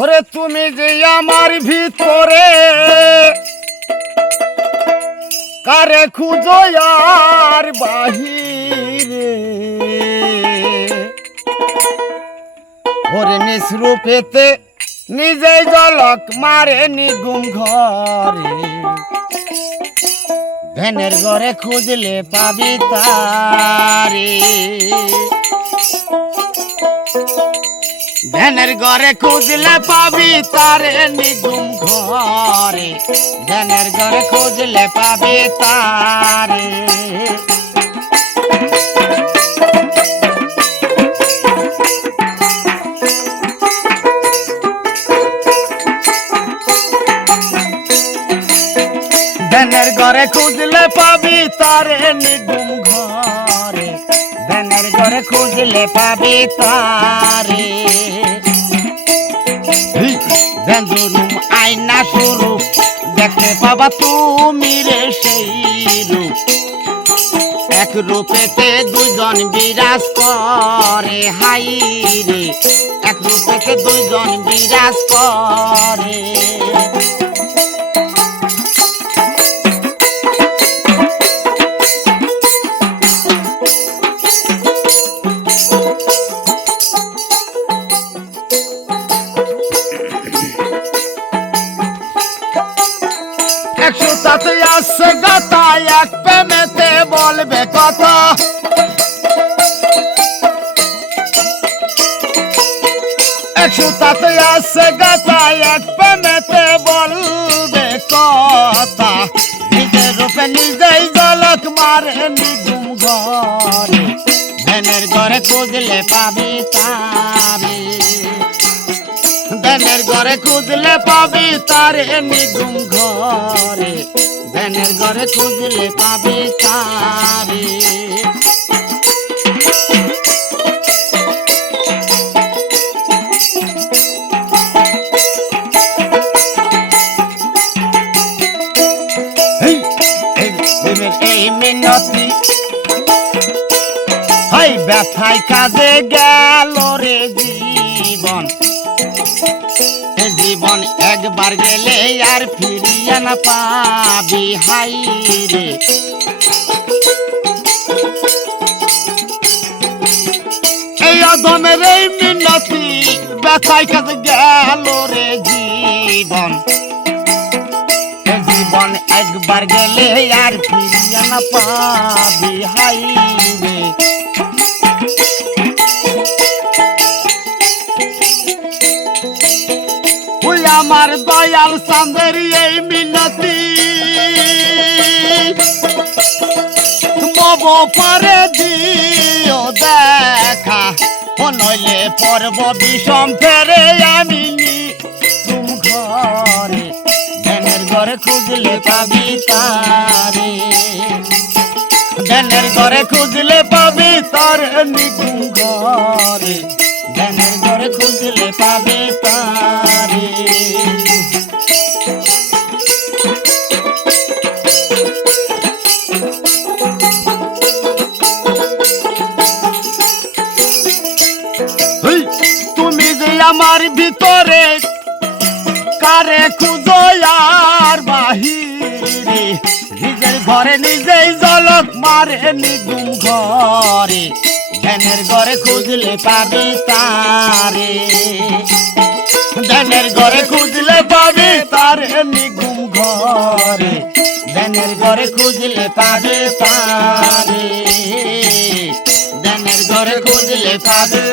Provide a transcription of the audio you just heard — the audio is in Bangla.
ওরে তুমি যে আমার ভিতরে, কারে খুঁজো আর বাহিরে? ওরে নিসরূপেতে নিজেই জলক মারে নিগুম ঘরে। ভ্যানের ঘরে খুঁজলে পাবি তারে। ধ্যানের ঘরে খুঁজলে পাবি তারে নিগুম ঘরে ধ্যানের ঘরে খুঁজলে পাবি তারে ধ্যানের ঘরে খুঁজলে পাবি তারে নিগুম ঘরে ঘরে খুঁজলে পাবি তারে। বেঞ্জুরুম আয়না স্বরূপ দেখতে পাবা তুমি রে সেই রূপ। এক রূপেতে দুইজন বিরাজ করে হাই রে। এক রূপেতে দুইজন বিরাজ করে। তাতে গাতা এক প্রেমেতে বলবে কথা। একশো তাতে আসছে গাতা এক প্রেমেতে বলবে কথা। নিজের রূপে নিজেই জলক মারে নিগুম ঘরে। ধ্যানের ঘরে খুঁজলে পাবি তারে। ধ্যানের ঘরে খুঁজলে পাবি তারে নিগুম ঘরে। ধ্যানের ঘরে খুঁজলে পাবি তারে। মিনতি। ব্যথায় কাজে গেল রে জীবন। জীবন, একবার গেলে আর ফিরিয়ে না পাবি, হাই রে। এই মিনতি, ব্যথায় কাজে গেল রে জীবন। জীবন একবার গেলে আর ফিরিয়ে না পাবি, হাই রে। মব পারে দিও দেখা। ও নইলে পর্ব বিষম ফেরে আমি তুম ঘরে ধ্যানের ঘরে খুঁজলে পাবি তারে। ধ্যানের ঘরে খুঁজলে ভিতরে কারে খুঁজো আর বাহিরে? নিজের ঘরে নিজেই জলক মারে নিগুম ঘরে ধ্যানের ঘরে খুঁজলে পাবি তারে। ধ্যানের ঘরে খুঁজলে পাবি তারে নিগুম ঘরে ধ্যানের ঘরে খুঁজলে পাবে তারে। ধ্যানের ঘরে খুঁজলে পাবে